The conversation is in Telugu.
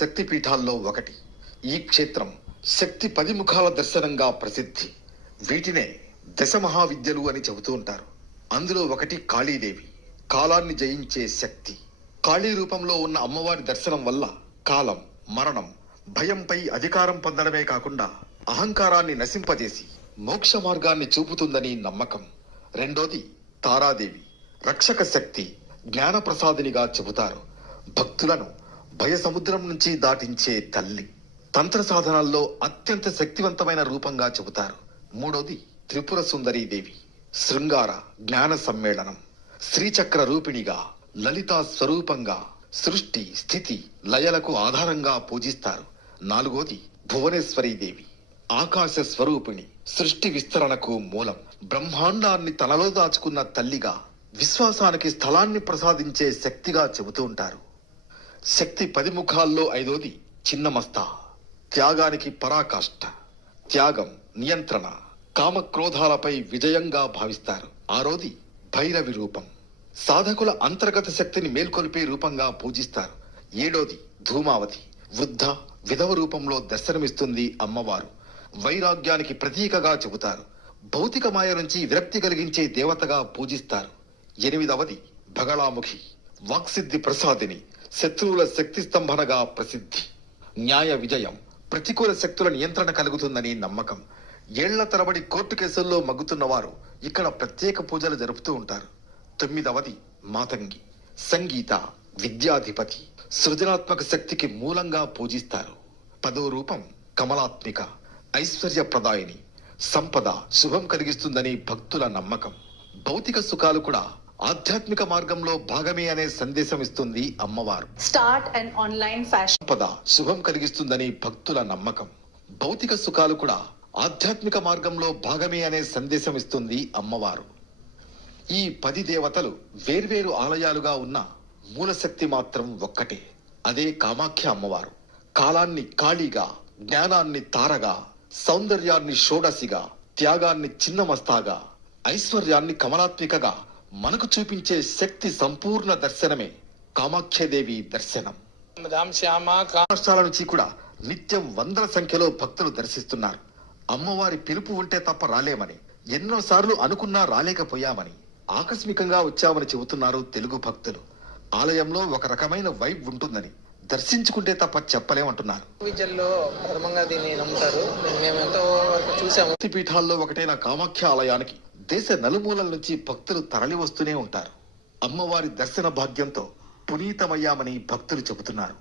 శక్తి పీఠాల్లో ఒకటి. ఈ క్షేత్రం శక్తి 10 ముఖాల దర్శనంగా ప్రసిద్ధి. వీటినే దశ మహావిద్యలు అని చెబుతూ ఉంటారు. అందులో ఒకటి కాళీదేవి, కాలాన్ని జయించే శక్తి. కాళీ రూపంలో ఉన్న అమ్మవారి దర్శనం వల్ల కాలం, మరణం, భయంపై అధికారం పొందడమే కాకుండా అహంకారాన్ని నశింపజేసి మోక్ష మార్గాన్ని చూపుతుందని నమ్మకం. రెండోది తారాదేవి, రక్షక శక్తి, జ్ఞాన ప్రసాదినిగా చెబుతారు. భక్తులను భయ సముద్రం నుంచి దాటించే తల్లి. తంత్ర సాధనాల్లో అత్యంత శక్తివంతమైన రూపంగా చెబుతారు. మూడోది త్రిపుర సుందరీదేవి, శృంగార జ్ఞాన సమ్మేళనం. శ్రీచక్ర రూపిణిగా, లలితా స్వరూపంగా సృష్టి స్థితి లయలకు ఆధారంగా పూజిస్తారు. నాలుగోది భువనేశ్వరీదేవి, ఆకాశ స్వరూపిణి, సృష్టి విస్తరణకు మూలం. బ్రహ్మాండాన్ని తనలో దాచుకున్న తల్లిగా, విశ్వాసానికి స్థలాన్ని ప్రసాదించే శక్తిగా చెబుతూ ఉంటారు. శక్తి 10 ముఖాల్లో ఐదోది చిన్నమస్త, త్యాగానికి పరాకాష్ఠ. త్యాగం, నియంత్రణ, కామక్రోధాలపై విజయంగా భావిస్తారు. ఆరోది భైరవి రూపం, సాధకుల అంతర్గత శక్తిని మేల్కొల్పే రూపంగా పూజిస్తారు. ఏడోది ధూమావతి, వృద్ధ విధవ రూపంలో దర్శనమిస్తుంది అమ్మవారు. వైరాగ్యానికి ప్రతీకగా చెబుతారు. భౌతిక మాయ నుంచి విరక్తి కలిగించే దేవతగా పూజిస్తారు. ఎనిమిదవది భగళాముఖి, వాక్సిద్ధి ప్రసాదిని, శత్రువుల శక్తి స్తంభనగా ప్రసిద్ధి. న్యాయ విజయం, ప్రతికూల శక్తుల నియంత్రణ కలుగుతుందని నమ్మకం. ఏళ్ల తరబడి కోర్టు కేసుల్లో మగ్గుతున్న వారు ఇక్కడ ప్రత్యేక పూజలు జరుపుతూ ఉంటారు. తొమ్మిదవది మాతంగి, సంగీత, విద్యాధిపతి, సృజనాత్మక శక్తికి మూలంగా పూజిస్తారు. 10వ రూపం కమలాత్మిక, ఐశ్వర్య ప్రదాయిని, సంపద, శుభం కలిగిస్తుందని భక్తుల నమ్మకం. భౌతిక సుఖాలు కూడా ఆధ్యాత్మిక మార్గంలో భాగమే అనే సందేశం ఇస్తుంది అమ్మవారు. Start and online fashion. సంపద, శుభం కలిగిస్తుందని భక్తుల నమ్మకం. భౌతిక సుఖాలు కూడా ఆధ్యాత్మిక మార్గంలో భాగమే అనే సందేశం ఇస్తుంది అమ్మవారు. ఈ 10 దేవతలు వేర్వేరు ఆలయాలుగా ఉన్న మూలశక్తి మాత్రం ఒక్కటే. అదే కామాఖ్య అమ్మవారు. కాలాన్ని కాళీగా, జ్ఞానాన్ని తారగా, సౌందర్యాన్ని షోడసిగా, త్యాగాన్ని చిన్నమస్తాగా, ఐశ్వర్యాన్ని కమలాత్మికగా మనకు చూపించే శక్తి సంపూర్ణ దర్శనమే కామాఖ్యదేవి దర్శనం. రాష్ట్రాల నుంచి కూడా నిత్యం వందల సంఖ్యలో భక్తులు దర్శిస్తున్నారు. అమ్మవారి పిలుపు ఉంటే తప్ప రాలేమని, ఎన్నోసార్లు అనుకున్నా రాలేకపోయామని, ఆకస్మికంగా వచ్చామని చెబుతున్నారు తెలుగు భక్తులు. ఆలయంలో ఒక రకమైన వైబ్ ఉంటుందని, దర్శించుకుంటే తప్ప చెప్పలేమంటున్నారు. విద్యల్లో ప్రథమంగా దీన్ని నమ్ముతారు. మేము ఎంతో వరకు చూసాము. శక్తి పీఠాల్లో ఒకటైన కామాఖ్య ఆలయానికి దేశ నలుమూలల నుంచి భక్తులు తరలి వస్తూనే ఉంటారు. అమ్మవారి దర్శన భాగ్యంతో పునీతమయ్యామని భక్తులు చెబుతున్నారు.